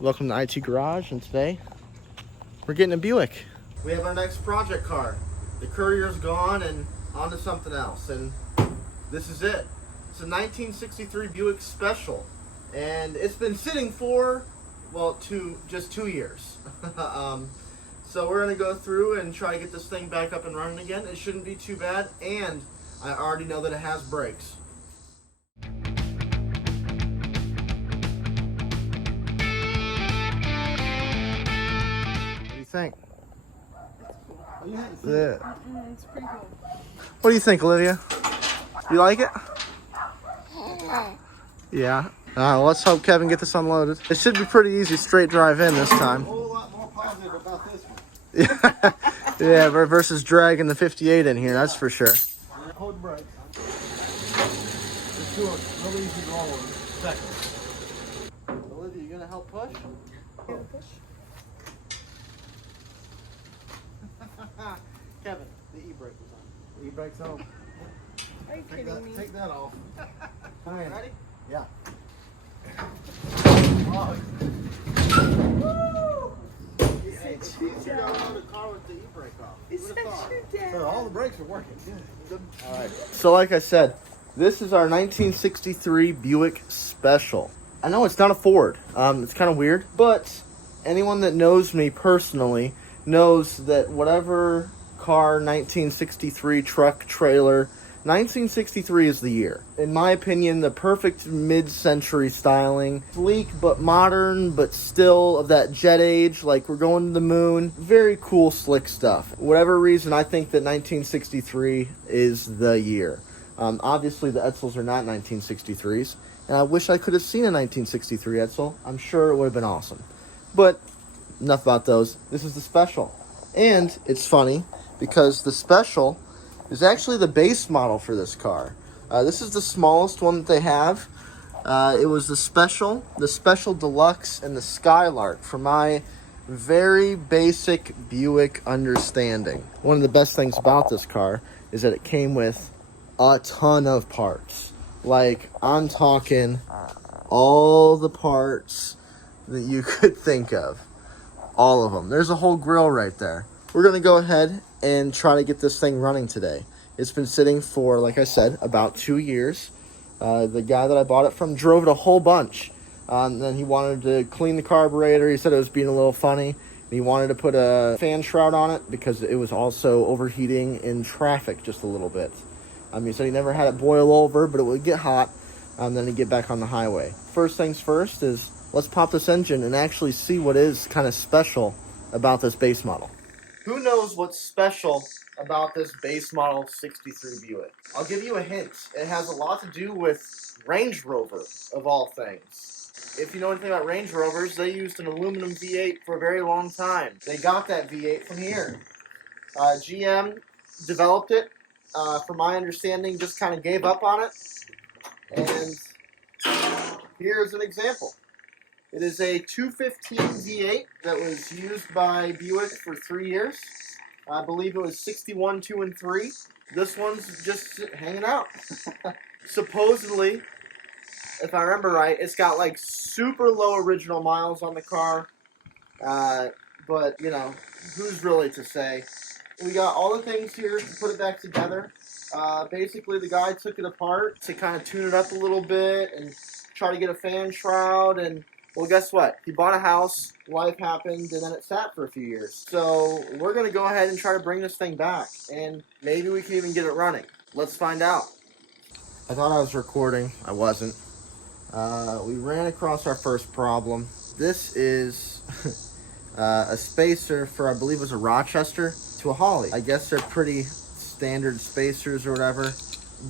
Welcome to IT Garage, and today we're getting a Buick. We have our next project car. The Courier's gone and on to something else, and this is it. It's a 1963 Buick Special, and it's been sitting for, well, just 2 years. So we're gonna go through and try to get this thing back up and running again. It shouldn't be too bad, and I already know that it has brakes. Think? Yeah. It's pretty cool. What do you think, Olivia? You like it? Yeah. Let's hope Kevin get this unloaded. It should be pretty easy, straight drive in this time. A whole lot more positive about this one. Yeah, versus dragging the 58 in here, that's for sure. Hold the brakes. Just do a real easy roll in seconds. Olivia, you gonna help push? Kevin, the e-brake was on. The e-brake's on. Are you kidding me? Take that off. Fine. Ready? Yeah. Hey, it's easier to unload a car with the e-brake off. Is that your dad? So all the brakes are working. Good. All right. So like I said, this is our 1963 Buick Special. I know it's not a Ford. It's kind of weird, but anyone that knows me personally knows that whatever car, 1963 truck, trailer, 1963 is the year. In my opinion, the perfect mid-century styling. Sleek but modern, but still of that jet age, like we're going to the moon. Very cool, slick stuff. Whatever reason, I think that 1963 is the year. Obviously, the Edsels are not 1963s, and I wish I could have seen a 1963 Edsel. I'm sure it would have been awesome. But enough about those. This is the Special. And it's funny because the Special is actually the base model for this car. This is the smallest one that they have. It was the Special Deluxe, and the Skylark for my very basic Buick understanding. One of the best things about this car is that it came with a ton of parts. Like, I'm talking all the parts that you could think of. All of them. There's a whole grill right there. We're going to go ahead and try to get this thing running today. It's been sitting for, like I said, about 2 years. The guy that I bought it from drove it a whole bunch. Then he wanted to clean the carburetor. He said it was being a little funny. He wanted to put a fan shroud on it because it was also overheating in traffic just a little bit. He said he never had it boil over, but it would get hot, then he'd get back on the highway. First things first is let's pop this engine and actually see what is kind of special about this base model. Who knows what's special about this base model 63 Buick? I'll give you a hint. It has a lot to do with Range Rover, of all things. If you know anything about Range Rovers, they used an aluminum V8 for a very long time. They got that V8 from here. GM developed it. From my understanding, just kind of gave up on it. And here's an example. It is a 215 V8 that was used by Buick for 3 years. I believe it was 61, 2, and 3. This one's just hanging out. Supposedly, if I remember right, it's got like super low original miles on the car. But, you know, who's really to say? We got all the things here to put it back together. Basically, the guy took it apart to kind of tune it up a little bit and try to get a fan shroud. And, well, guess what? He bought a house, life happened, and then it sat for a few years. So we're going to go ahead and try to bring this thing back. And maybe we can even get it running. Let's find out. I thought I was recording. I wasn't. We ran across our first problem. This is a spacer for, I believe it was a Rochester to a Holly. I guess they're pretty standard spacers or whatever,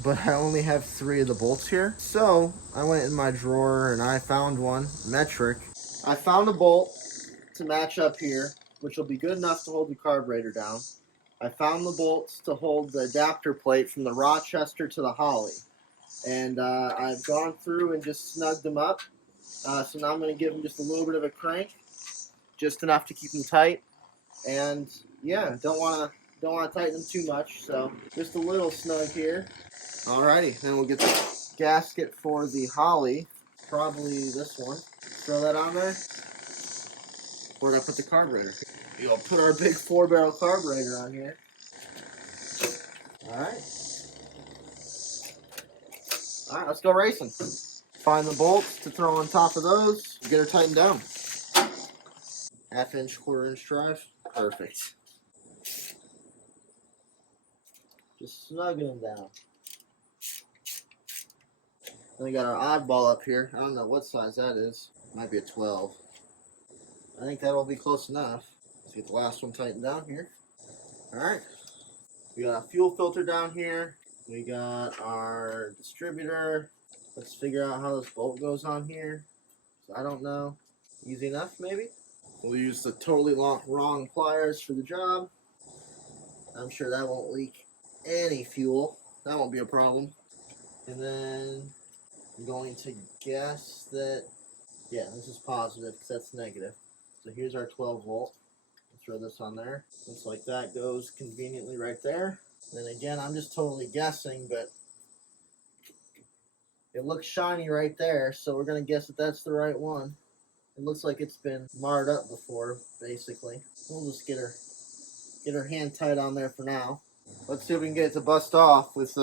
but I only have 3 of the bolts here. So I went in my drawer and I found one, metric. I found a bolt to match up here, which will be good enough to hold the carburetor down. I found the bolts to hold the adapter plate from the Rochester to the Holly. And I've gone through and just snugged them up. So now I'm going to give them just a little bit of a crank, just enough to keep them tight. And yeah, don't want to tighten them too much, so just a little snug here. Alrighty, then we'll get the gasket for the Holly, probably this one. Throw that on there. where'd I put the carburetor? We'll put our big 4-barrel carburetor on here. Alright. Alright, let's go racing. Find the bolts to throw on top of those. Get her tightened down. 1/2 inch, 1/4 inch drive. Perfect. Just snugging them down. Then we got our oddball up here. I don't know what size that is. Might be a 12. I think that'll be close enough. Let's get the last one tightened down here. Alright. We got a fuel filter down here. We got our distributor. Let's figure out how this bolt goes on here. So I don't know. Easy enough, maybe? We'll use the totally wrong pliers for the job. I'm sure that won't leak any fuel. That won't be a problem. And then I'm going to guess that, yeah, this is positive because that's negative. So here's our 12 volt. Throw this on there. Looks like that goes conveniently right there. And then again, I'm just totally guessing, but it looks shiny right there, so we're gonna guess that that's the right one. It looks like it's been marred up before, basically. We'll just get her hand tight on there for now. Let's see if we can get it to bust off with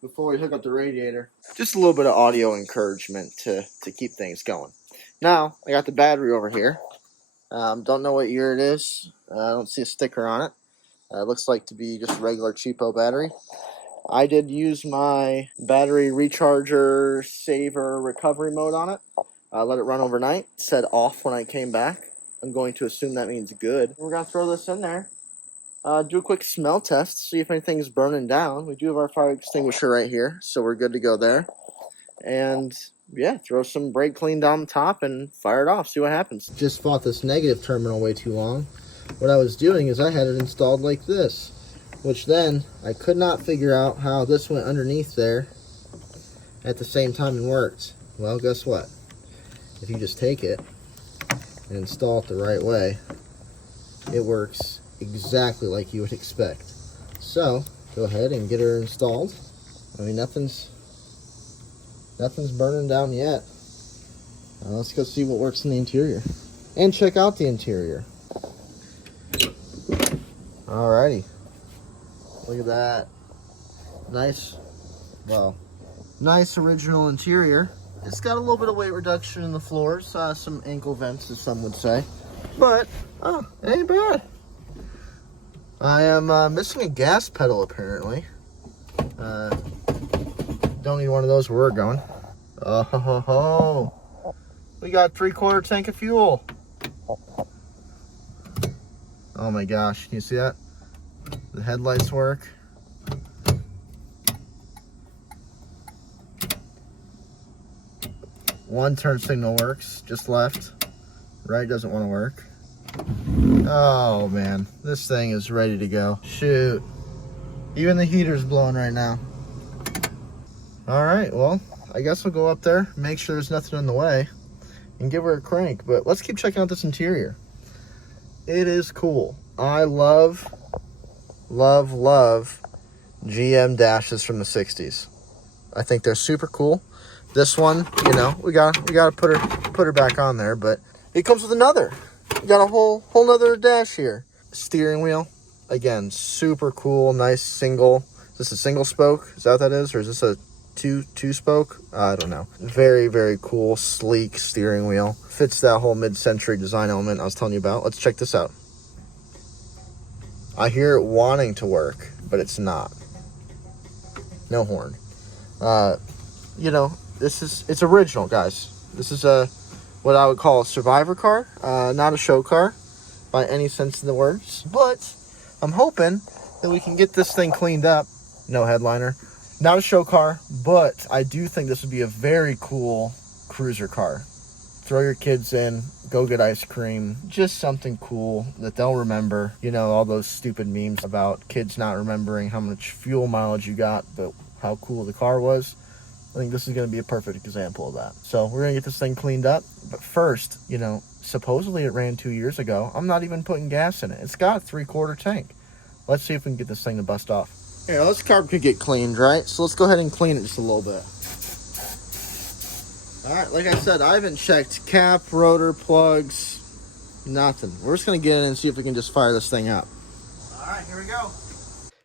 before we hook up the radiator. Just a little bit of audio encouragement to keep things going. Now I got the battery over here. Don't know what year it is. I don't see a sticker on it. It looks like to be just regular cheapo battery. I did use my battery recharger saver recovery mode on it. Let it run overnight. Said off when I came back. I'm going to assume that means good. We're going to throw this in there. Do a quick smell test. See if anything's burning down. We do have our fire extinguisher right here, so we're good to go there. And yeah, throw some brake clean down the top and fire it off. See what happens. Just fought this negative terminal way too long. What I was doing is I had it installed like this, which then I could not figure out how this went underneath there at the same time and worked. Well, guess what? If you just take it and install it the right way, it works exactly like you would expect. So go ahead and get her installed. I mean, nothing's burning down yet. Let's go see what works in the interior and check out the interior. Alrighty, look at that. Nice, well, nice original interior. It's got a little bit of weight reduction in the floors, some ankle vents as some would say, but oh, it ain't bad. I am missing a gas pedal apparently. Don't need one of those where we're going. Oh, we got 3/4 tank of fuel. Oh my gosh, can you see that? The headlights work. One turn signal works, just left. Right doesn't want to work. Oh man, this thing is ready to go. Shoot. Even the heater's blowing right now. Alright, well, I guess we'll go up there, make sure there's nothing in the way, and give her a crank. But let's keep checking out this interior. It is cool. I love GM dashes from the 60s. I think they're super cool. This one, you know, we gotta put her back on there, but it comes with another. We got a whole nother dash here. Steering wheel, again, super cool, nice single. Is this a single spoke? Is that what that is? Or is this a two spoke? I don't know. Very, very cool, sleek steering wheel. Fits that whole mid-century design element I was telling you about. Let's check this out. I hear it wanting to work, but it's not. No horn. You know, it's original, guys. This is what I would call a survivor car, not a show car by any sense of the words. But I'm hoping that we can get this thing cleaned up. No headliner. Not a show car, but I do think this would be a very cool cruiser car. Throw your kids in, go get ice cream, just something cool that they'll remember. You know, all those stupid memes about kids not remembering how much fuel mileage you got, but how cool the car was. I think this is going to be a perfect example of that. So we're going to get this thing cleaned up. But first, you know, supposedly it ran 2 years ago. I'm not even putting gas in it. It's got a 3/4 tank. Let's see if we can get this thing to bust off. Here, this carb could get cleaned, right? So let's go ahead and clean it just a little bit. Alright, like I said, I haven't checked cap, rotor, plugs, Nothing. We're just gonna get in and see if we can just fire this thing up. Alright, here we go.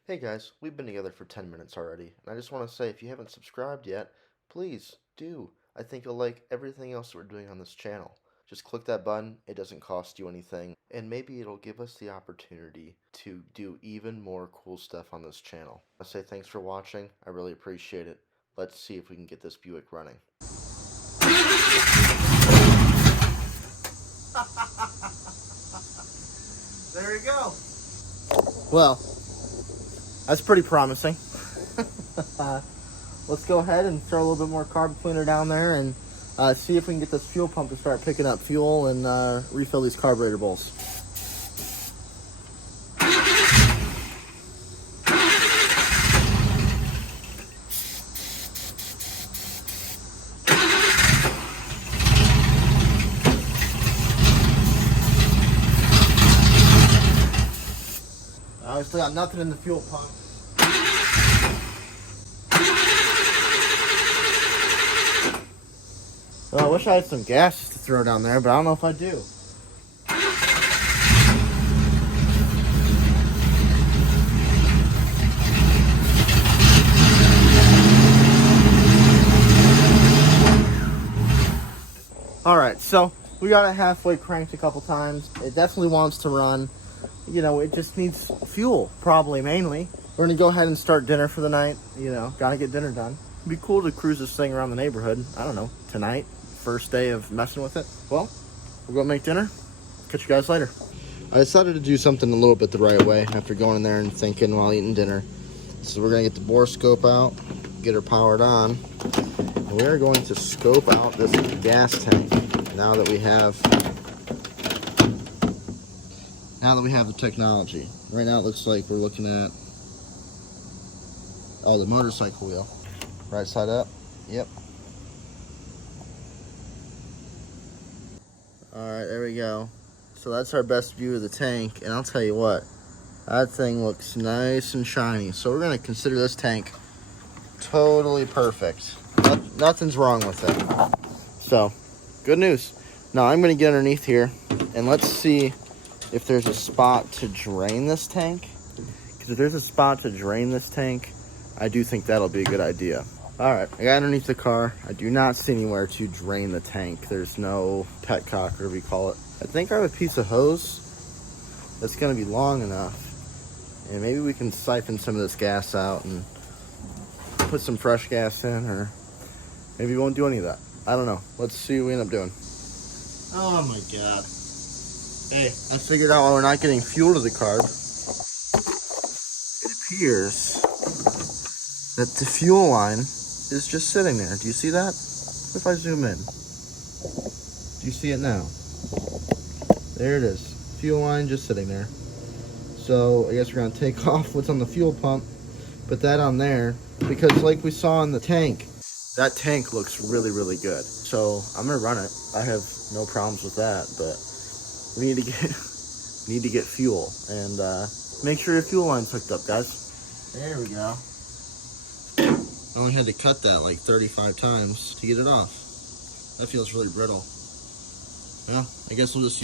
Hey guys, we've been together for 10 minutes already, and I just want to say if you haven't subscribed yet, please do. I think you'll like everything else that we're doing on this channel. Just click that button, it doesn't cost you anything, and maybe it'll give us the opportunity to do even more cool stuff on this channel. I say thanks for watching, I really appreciate it. Let's see if we can get this Buick running. There you go. Well, that's pretty promising. Let's go ahead and throw a little bit more carb cleaner down there and see if we can get this fuel pump to start picking up fuel and refill these carburetor bowls. I still got nothing in the fuel pump. Well, I wish I had some gas to throw down there, but I don't know if I do. Alright, so we got it halfway cranked a couple times. It definitely wants to run. You know, it just needs fuel, probably, mainly. We're going to go ahead and start dinner for the night. You know, got to get dinner done. It'd be cool to cruise this thing around the neighborhood. I don't know, tonight. First day of messing with it. Well, we'll go make dinner. Catch you guys later. I decided to do something a little bit the right way after going in there and thinking while eating dinner. So we're going to get the bore scope out, get her powered on, and we are going to scope out this gas tank now that we have the technology. Right now it looks like we're looking at the motorcycle wheel. Right side up. Yep. Alright, there we go. So that's our best view of the tank, and I'll tell you what, that thing looks nice and shiny. So we're going to consider this tank totally perfect. Nothing's wrong with it. So, good news. Now I'm going to get underneath here, and let's see if there's a spot to drain this tank. Because if there's a spot to drain this tank, I do think that'll be a good idea. Alright, I got underneath the car. I do not see anywhere to drain the tank. There's no petcock, or whatever we call it. I think I have a piece of hose that's going to be long enough. And maybe we can siphon some of this gas out and put some fresh gas in, or maybe we won't do any of that. I don't know. Let's see what we end up doing. Oh my god. Hey, I figured out why we're not getting fuel to the carb. It appears that the fuel line is just sitting there. Do you see that? What if I zoom in? Do you see it now? There it is. Fuel line just sitting there. So I guess we're gonna take off what's on the fuel pump, put that on there, because like we saw in the tank, that tank looks really, really good. So I'm gonna run it. I have no problems with that, but we need to get fuel, and make sure your fuel line's hooked up, guys. There we go. I only had to cut that like 35 times to get it off. That feels really brittle. Well, I guess we'll just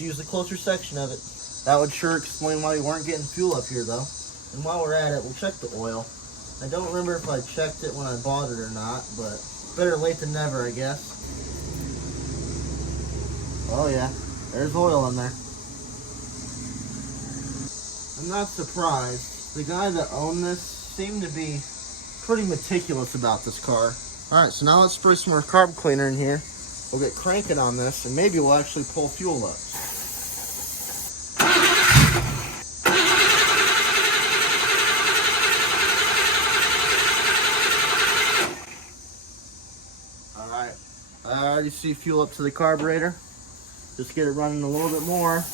use the closer section of it. That would sure explain why we weren't getting fuel up here, though. And while we're at it, we'll check the oil. I don't remember if I checked it when I bought it or not, but better late than never, I guess. Oh yeah, there's oil in there. I'm not surprised. The guy that owned this seemed to be pretty meticulous about this car. Alright, so now let's spray some more carb cleaner in here. We'll get cranking on this, and maybe we'll actually pull fuel up. Alright, I already see fuel up to the carburetor. Just get it running a little bit more.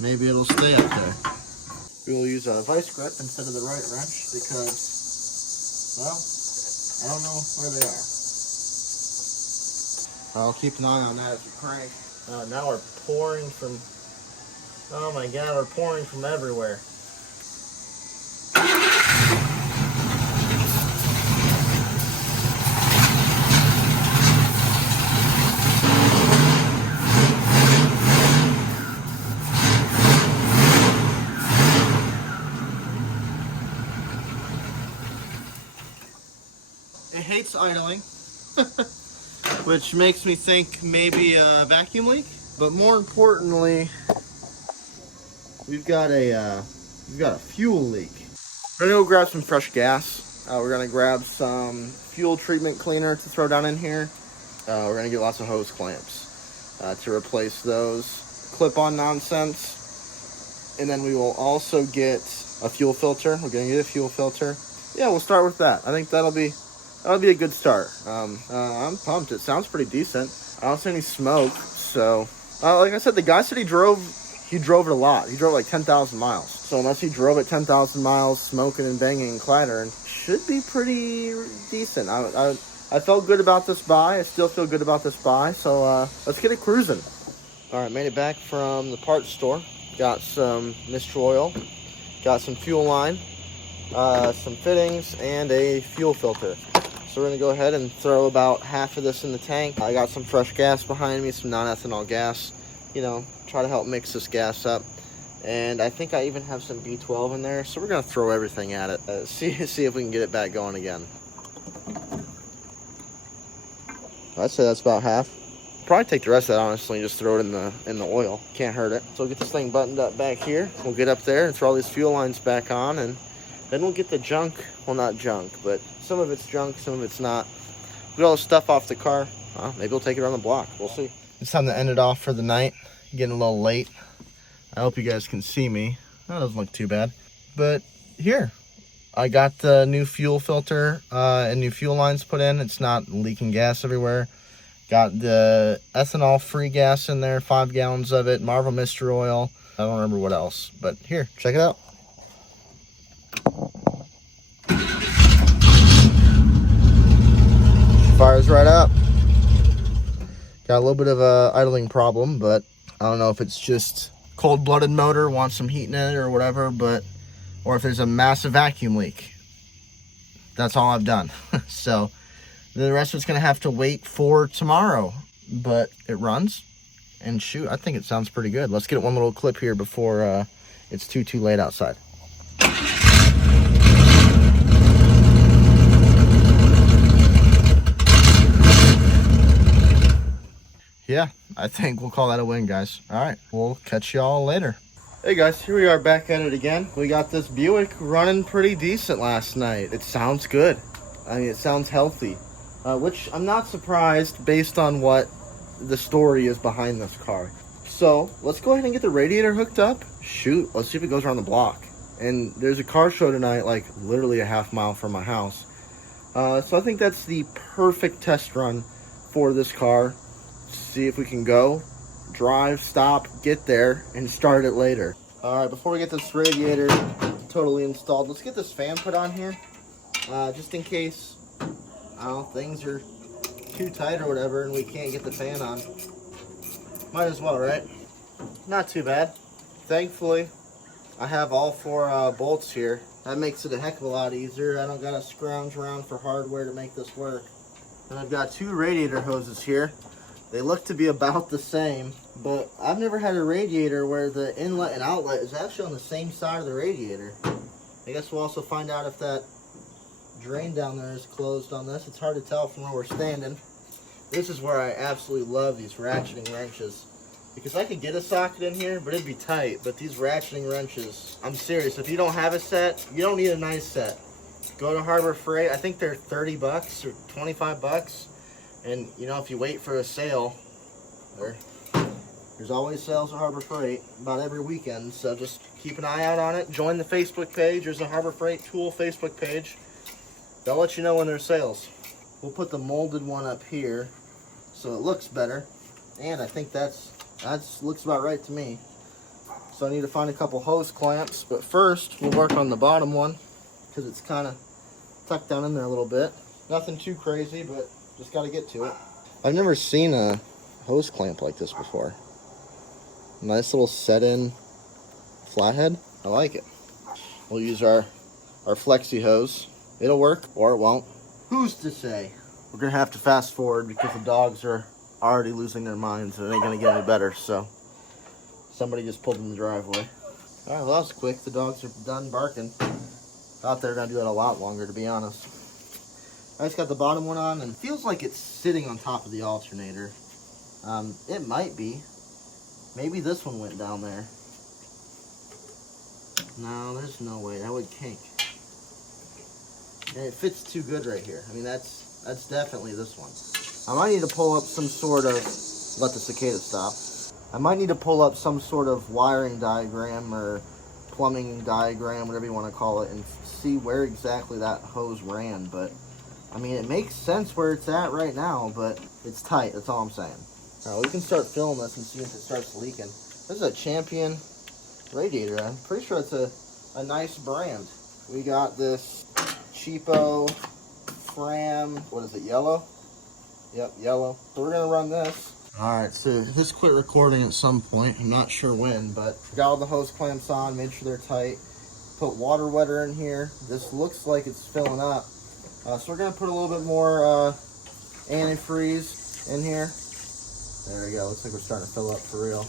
Maybe it'll stay up there. We'll use a vice grip instead of the right wrench because, well, I don't know where they are. I'll keep an eye on that as we crank. Now we're pouring from, oh my god, we're pouring from everywhere. idling, which makes me think maybe a vacuum leak. But more importantly, we've got a fuel leak. We're gonna go grab some fresh gas. We're gonna grab some fuel treatment cleaner to throw down in here. We're gonna get lots of hose clamps to replace those clip-on nonsense, and then we will also get a fuel filter. We're gonna get a fuel filter. Yeah, we'll start with that. I think that'll be a good start. I'm pumped. It sounds pretty decent. I don't see any smoke. So, like I said, the guy said he drove it a lot. He drove like 10,000 miles. So unless he drove it 10,000 miles, smoking and banging and clattering, should be pretty decent. I felt good about this buy. I still feel good about this buy. So let's get it cruising. All right, made it back from the parts store. Got some mixture oil. Got some fuel line. Some fittings and a fuel filter. So we're gonna go ahead and throw about half of this in the tank. I got some fresh gas behind me, some non-ethanol gas. You know, try to help mix this gas up. And I think I even have some B12 in there. So we're gonna throw everything at it. See if we can get it back going again. I'd say that's about half. Probably take the rest of that honestly and just throw it in the oil. Can't hurt it. So we'll get this thing buttoned up back here. We'll get up there and throw all these fuel lines back on, and then we'll get the junk. Well, not junk, but some of it's junk, some of it's not. Get all the stuff off the car. Maybe we'll take it around the block. We'll see. It's time to end it off for the night. Getting a little late. I hope you guys can see me. That doesn't look too bad. But here, I got the new fuel filter and new fuel lines put in. It's not leaking gas everywhere. Got the ethanol-free gas in there, 5 gallons of it, Marvel Mixture Oil. I don't remember what else, but here, check it out. Fires right up. Got a little bit of a idling problem, but I don't know if it's just cold-blooded motor, wants some heat in it or whatever, or if there's a massive vacuum leak. That's all I've done. So the rest of it's gonna have to wait for tomorrow, but it runs, and shoot, I think it sounds pretty good. Let's get one little clip here before it's too late outside. Yeah, I think we'll call that a win, guys. All right, we'll catch y'all later. Hey guys, here we are back at it again. We got this Buick running pretty decent last night. It sounds good. I mean, it sounds healthy. Which I'm not surprised based on what the story is behind this car. So let's go ahead and get the radiator hooked up. Shoot, let's see if it goes around the block. And there's a car show tonight, like literally a half mile from my house. So I think that's the perfect test run for this car. See if we can go, drive, stop, get there, and start it later. All right, before we get this radiator totally installed, let's get this fan put on here. Just in case, things are too tight or whatever and we can't get the fan on. Might as well, right? Not too bad. Thankfully, I have all 4 bolts here. That makes it a heck of a lot easier. I don't gotta scrounge around for hardware to make this work. And I've got 2 radiator hoses here. They look to be about the same, but I've never had a radiator where the inlet and outlet is actually on the same side of the radiator. I guess we'll also find out if that drain down there is closed on this. It's hard to tell from where we're standing. This is where I absolutely love these ratcheting wrenches, because I could get a socket in here, but it'd be tight. But these ratcheting wrenches, I'm serious, if you don't have a set, you don't need a nice set. Go to Harbor Freight. I think they're 30 bucks or 25 bucks. And, you know, if you wait for a sale, there's always sales at Harbor Freight about every weekend. So just keep an eye out on it. Join the Facebook page. There's a Harbor Freight Tool Facebook page. They'll let you know when there's sales. We'll put the molded one up here so it looks better. And I think that looks about right to me. So I need to find a couple hose clamps. But first, we'll work on the bottom one because it's kind of tucked down in there a little bit. Nothing too crazy, but just got to get to it. I've never seen a hose clamp like this before. Nice little set-in flathead. I like it. We'll use our flexi hose. It'll work or it won't. Who's to say? We're going to have to fast forward because the dogs are already losing their minds and it ain't going to get any better. So somebody just pulled in the driveway. All right, well, that was quick. The dogs are done barking. Thought they were going to do that a lot longer, to be honest. I just got the bottom one on, and it feels like it's sitting on top of the alternator. It might be. Maybe this one went down there. No, there's no way. That would kink. And it fits too good right here. I mean, that's definitely this one. I might need to pull up some sort of, let the cicada stop. I might need to pull up some sort of wiring diagram or plumbing diagram, whatever you want to call it, and see where exactly that hose ran. But I mean, it makes sense where it's at right now, but it's tight. That's all I'm saying. All right, we can start filling this and see if it starts leaking. This is a Champion radiator. I'm pretty sure it's a nice brand. We got this cheapo Fram, what is it, yellow? Yep, yellow. So we're gonna run this. All right, so this quit recording at some point. I'm not sure when, but got all the hose clamps on, made sure they're tight. Put water wetter in here. This looks like it's filling up. So we're gonna put a little bit more antifreeze in here. There we go, looks like we're starting to fill up for real.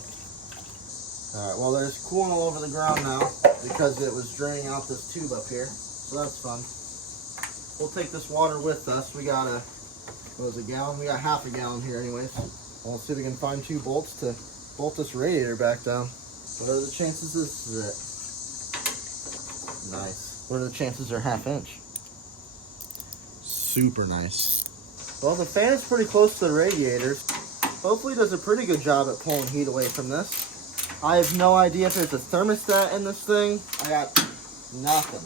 All right, well, there's cooling all over the ground now because it was draining out this tube up here. So that's fun. We'll take this water with us. We got what was a gallon? We got half a gallon here anyways. We'll see if we can find 2 bolts to bolt this radiator back down. What are the chances this is it? Nice. What are the chances they're 1/2 inch? Super nice. Well, the fan is pretty close to the radiators. Hopefully it does a pretty good job at pulling heat away from this. I have no idea if there's a thermostat in this thing. I got nothing.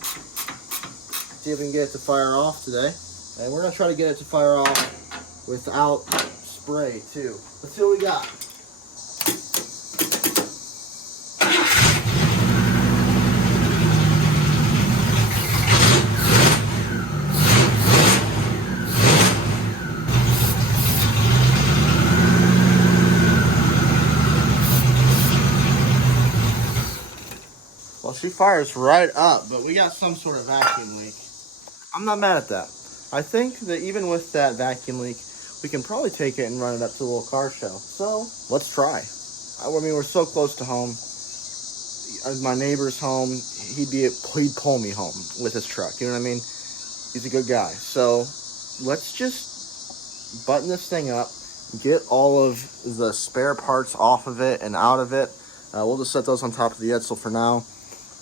See if we can get it to fire off today. And we're gonna try to get it to fire off without spray too. Let's see what we got. Well, she fires right up, but we got some sort of vacuum leak. I'm not mad at that. I think that even with that vacuum leak, we can probably take it and run it up to the little car show. So let's try. I mean, we're so close to home. My neighbor's home. He'd pull me home with his truck. You know what I mean? He's a good guy. So let's just button this thing up, get all of the spare parts off of it and out of it. We'll just set those on top of the Edsel for now.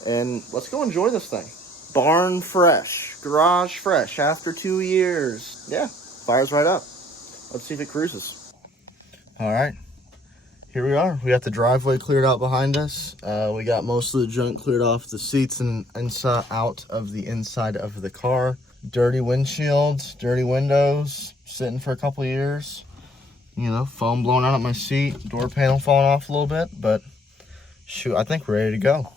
And let's go enjoy this thing. Barn fresh, garage fresh after 2 years. Yeah, fires right up. Let's see if it cruises. All right, here we are. We got the driveway cleared out behind us. We got most of the junk cleared off the seats and out of the inside of the car. Dirty windshields, dirty windows, sitting for a couple of years. You know, foam blowing out of my seat, door panel falling off a little bit, but shoot, I think we're ready to go.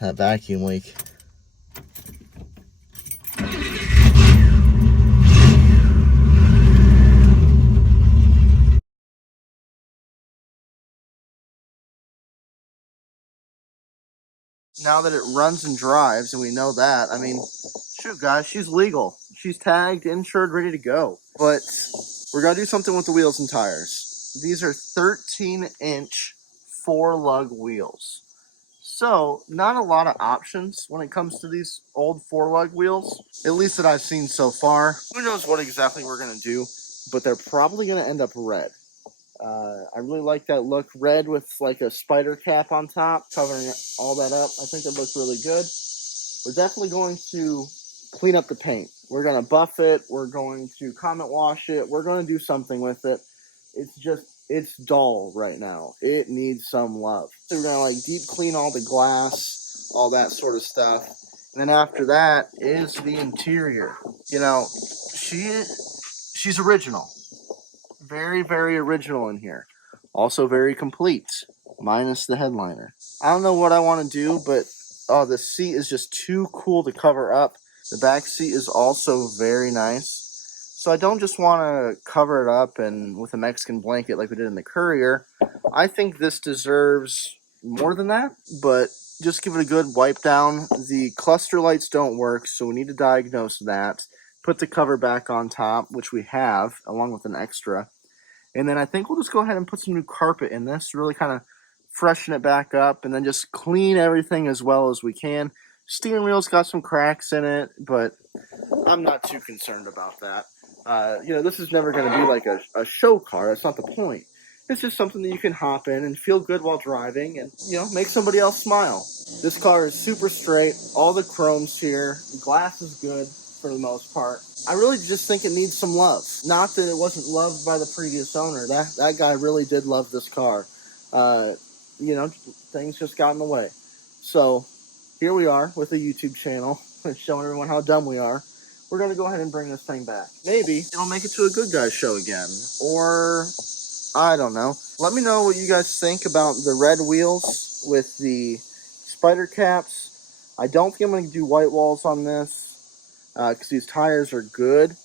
That vacuum leak. Now that it runs and drives, and we know that, I mean, shoot, guys, she's legal. She's tagged, insured, ready to go. But we're going to do something with the wheels and tires. These are 13-inch 4-lug wheels. So, not a lot of options when it comes to these old 4-lug wheels, at least that I've seen so far. Who knows what exactly we're going to do, but they're probably going to end up red. I really like that look. Red with like a spider cap on top, covering all that up. I think it looks really good. We're definitely going to clean up the paint. We're going to buff it. We're going to Comet wash it. We're going to do something with it. It's dull right now. It needs some love. So we're going to like deep clean all the glass, all that sort of stuff. And then after that is the interior. You know, she's original. Very, very original in here. Also very complete, minus the headliner. I don't know what I want to do, but oh, the seat is just too cool to cover up. The back seat is also very nice. So I don't just want to cover it up and with a Mexican blanket like we did in the Courier. I think this deserves more than that, but just give it a good wipe down. The cluster lights don't work, so we need to diagnose that. Put the cover back on top, which we have, along with an extra. And then I think we'll just go ahead and put some new carpet in this, really kind of freshen it back up, and then just clean everything as well as we can. Steering wheel's got some cracks in it, but I'm not too concerned about that. This is never going to be like a show car. That's not the point. It's just something that you can hop in and feel good while driving and, make somebody else smile. This car is super straight. All the chrome's here. The glass is good for the most part. I really just think it needs some love. Not that it wasn't loved by the previous owner. That guy really did love this car. Things just got in the way. So here we are with a YouTube channel showing everyone how dumb we are. We're going to go ahead and bring this thing back. Maybe it'll make it to a good guys show again. Or, I don't know. Let me know what you guys think about the red wheels with the spider caps. I don't think I'm going to do white walls on this because these tires are good.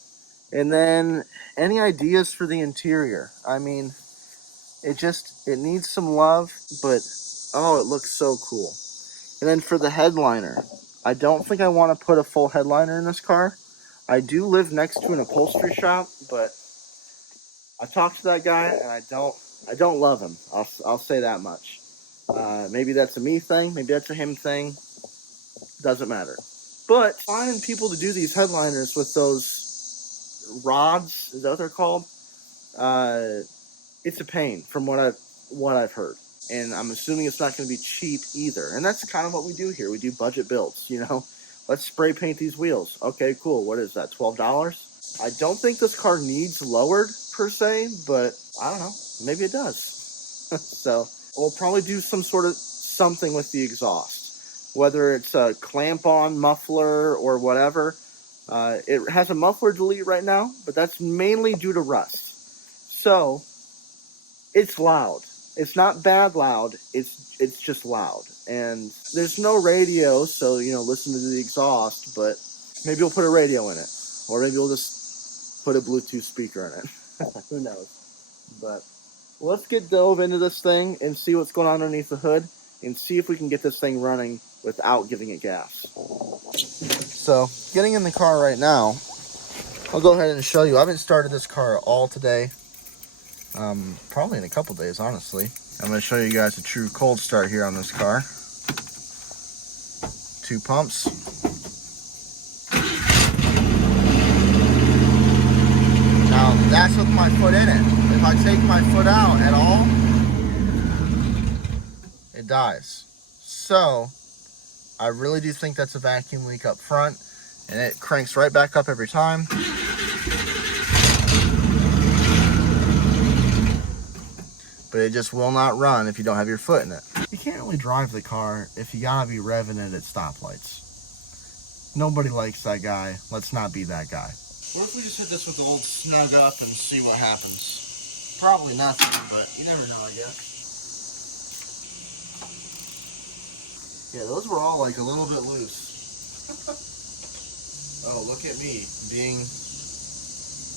And then any ideas for the interior? I mean, it needs some love, but oh, it looks so cool. And then for the headliner, I don't think I want to put a full headliner in this car. I do live next to an upholstery shop, but I talked to that guy and I don't love him. I'll say that much. Maybe that's a me thing, maybe that's a him thing. Doesn't matter. But finding people to do these headliners with those rods, is that what they're called? It's a pain from what I've heard. And I'm assuming it's not going to be cheap either. And that's kind of what we do here. We do budget builds, Let's spray paint these wheels. Okay, cool. What is that, $12? I don't think this car needs lowered, per se, but I don't know. Maybe it does. So we'll probably do some sort of something with the exhaust. Whether it's a clamp-on muffler or whatever. It has a muffler delete right now, but that's mainly due to rust. So it's loud. It's not bad loud, it's just loud. And there's no radio, so, listen to the exhaust, but maybe we'll put a radio in it. Or maybe we'll just put a Bluetooth speaker in it. Who knows? But let's get dove into this thing and see what's going on underneath the hood and see if we can get this thing running without giving it gas. So, getting in the car right now, I'll go ahead and show you. I haven't started this car at all today. Probably in a couple days, honestly. I'm going to show you guys a true cold start here on this car. 2 pumps. Now, that's with my foot in it. If I take my foot out at all, it dies. So, I really do think that's a vacuum leak up front, and it cranks right back up every time. But it just will not run if you don't have your foot in it. You can't really drive the car if you gotta be revving it at stoplights. Nobody likes that guy. Let's not be that guy. What if we just hit this with the old snug up and see what happens? Probably nothing, but you never know, I guess. Yeah, those were all like a little bit loose. Oh, look at me being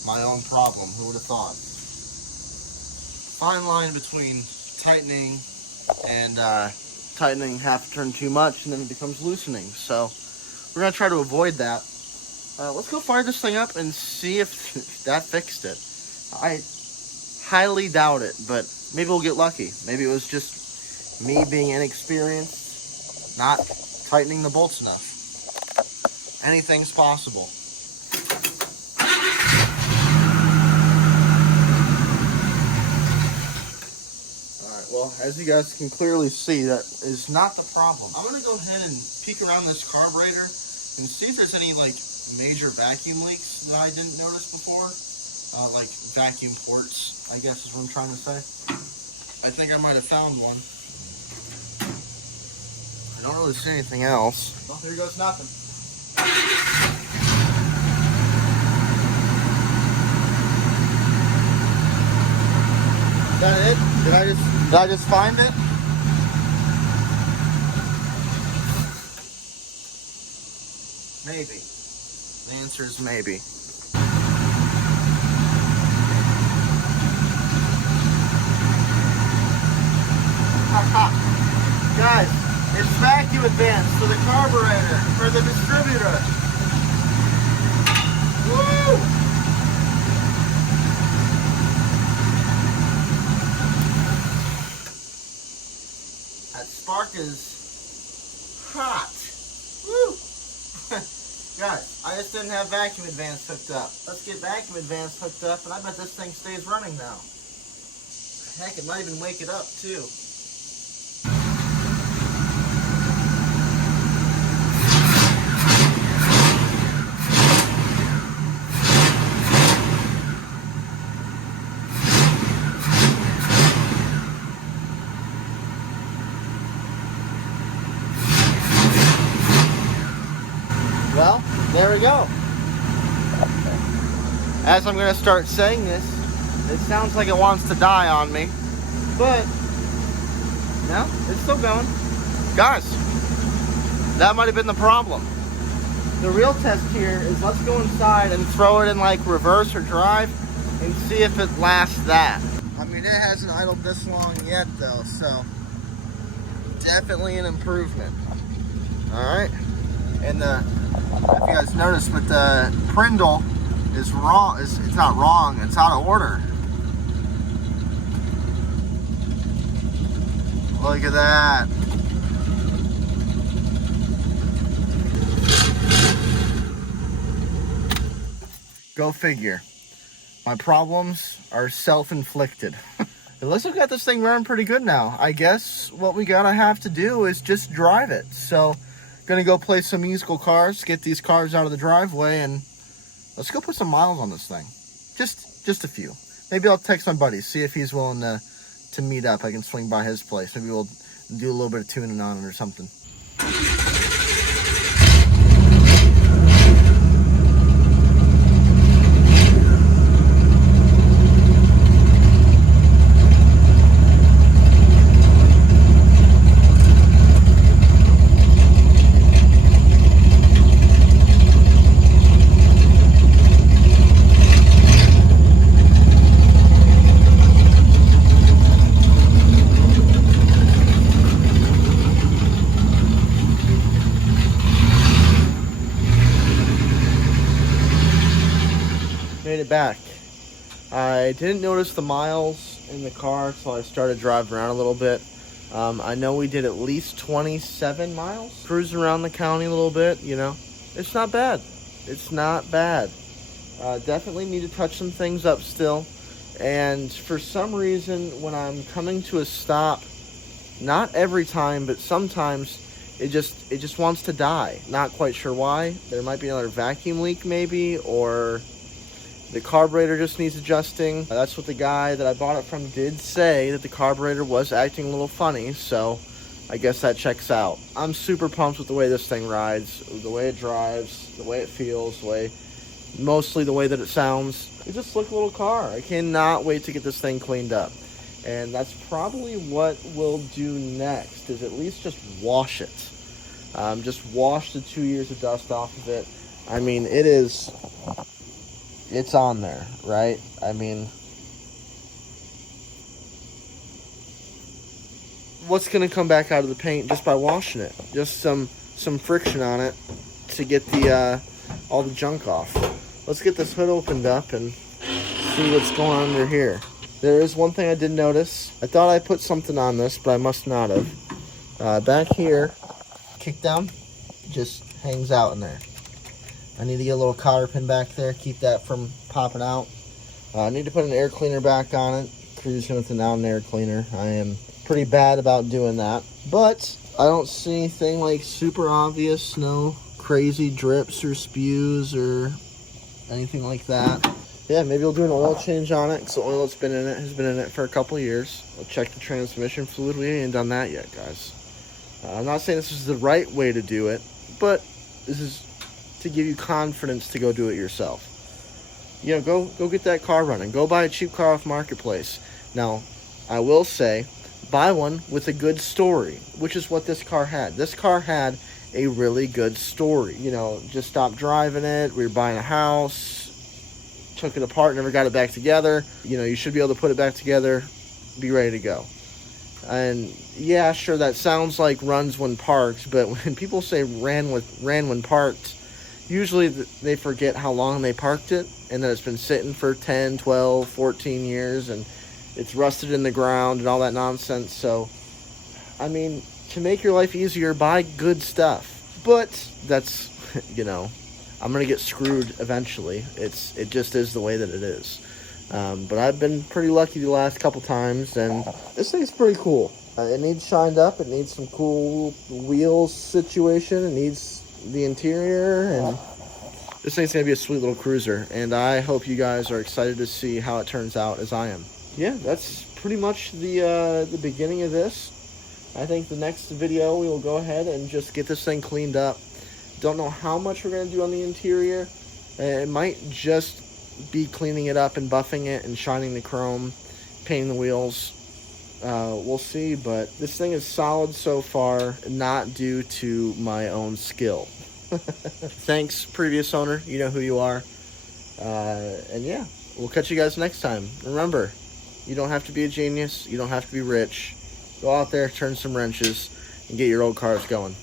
my own problem. Who would have thought? Fine line between tightening and tightening half a turn too much, and then it becomes loosening. So we're gonna try to avoid that. Let's go fire this thing up and see if that fixed it. I highly doubt it, but maybe we'll get lucky. Maybe it was just me being inexperienced, not tightening the bolts enough. Anything's possible. Well, as you guys can clearly see, that is not the problem. I'm going to go ahead and peek around this carburetor and see if there's any, major vacuum leaks that I didn't notice before. Like vacuum ports, I guess is what I'm trying to say. I think I might have found one. I don't really see anything else. Well, here goes nothing. Is that it? Did I just find it? Maybe. The answer is maybe. Guys, it's vacuum advance for the carburetor, for the distributor. Woo! spark is hot. Woo! Guys, I just didn't have vacuum advance hooked up. Let's get vacuum advance hooked up, and I bet this thing stays running now. Heck, it might even wake it up too. Well, there we go. As I'm going to start saying this, it sounds like it wants to die on me. But, no, it's still going. Guys, that might have been the problem. The real test here is let's go inside and throw it in like reverse or drive and see if it lasts that. I mean, it hasn't idled this long yet though, so definitely an improvement. Alright. And if you guys noticed, but the Prindle is wrong. It's not wrong. It's out of order. Look at that. Go figure. My problems are self-inflicted. It looks like we got this thing running pretty good now. I guess what we gotta have to do is just drive it. So, gonna go play some musical cars, get these cars out of the driveway, and let's go put some miles on this thing. Just a few. Maybe I'll text my buddy, see if he's willing to meet up. I can swing by his place. Maybe we'll do a little bit of tuning on it or something. Made it back. I didn't notice the miles in the car until I started driving around a little bit. I know we did at least 27 miles. Cruising around the county a little bit, you know. It's not bad. It's not bad. Definitely need to touch some things up still. And for some reason, when I'm coming to a stop, not every time, but sometimes, it just wants to die. Not quite sure why. There might be another vacuum leak maybe, or the carburetor just needs adjusting. That's what the guy that I bought it from did say, that the carburetor was acting a little funny, so I guess that checks out. I'm super pumped with the way this thing rides, the way it drives, the way it feels, mostly the way that it sounds. It's just a slick little car. I cannot wait to get this thing cleaned up. And that's probably what we'll do next, is at least just wash it. Just wash the 2 years of dust off of it. I mean, it's on there, right? I mean, what's going to come back out of the paint just by washing it? Just some friction on it to get the all the junk off. Let's get this hood opened up and see what's going on under here. There is one thing I did notice. I thought I put something on this, but I must not have. Back here, kickdown just hangs out in there. I need to get a little cotter pin back there, keep that from popping out. I need to put an air cleaner back on it. Cruising without an air cleaner. I am pretty bad about doing that. But I don't see anything like super obvious, no crazy drips or spews or anything like that. Yeah, maybe we'll do an oil change on it, because the oil that's been in it has been in it for a couple of years. We'll check the transmission fluid. We ain't done that yet, guys. I'm not saying this is the right way to do it, but this is to give you confidence to go do it yourself. You know, go get that car running. Go buy a cheap car off Marketplace. Now, I will say, buy one with a good story, which is what this car had. This car had a really good story. You know, just stopped driving it. We were buying a house, took it apart, never got it back together. You know, you should be able to put it back together, be ready to go. And yeah, sure, that sounds like runs when parked, but when people say ran when parked, usually they forget how long they parked it, and that it's been sitting for 10, 12, 14 years, and it's rusted in the ground and all that nonsense. So, I mean, to make your life easier, buy good stuff. But that's, you know, I'm going to get screwed eventually. It just is the way that it is. But I've been pretty lucky the last couple times, and this thing's pretty cool. It needs shined up. It needs some cool wheels situation. It needs the interior, and this thing's going to be a sweet little cruiser. And I hope you guys are excited to see how it turns out as I am. Yeah, that's pretty much the beginning of this. I think the next video we will go ahead and just get this thing cleaned up. Don't know how much we're going to do on the interior. It might just be cleaning it up and buffing it and shining the chrome, painting the wheels. We'll see, but this thing is solid so far, not due to my own skill. Thanks, previous owner. You know who you are. And yeah, we'll catch you guys next time. Remember, you don't have to be a genius. You don't have to be rich. Go out there, turn some wrenches, and get your old cars going.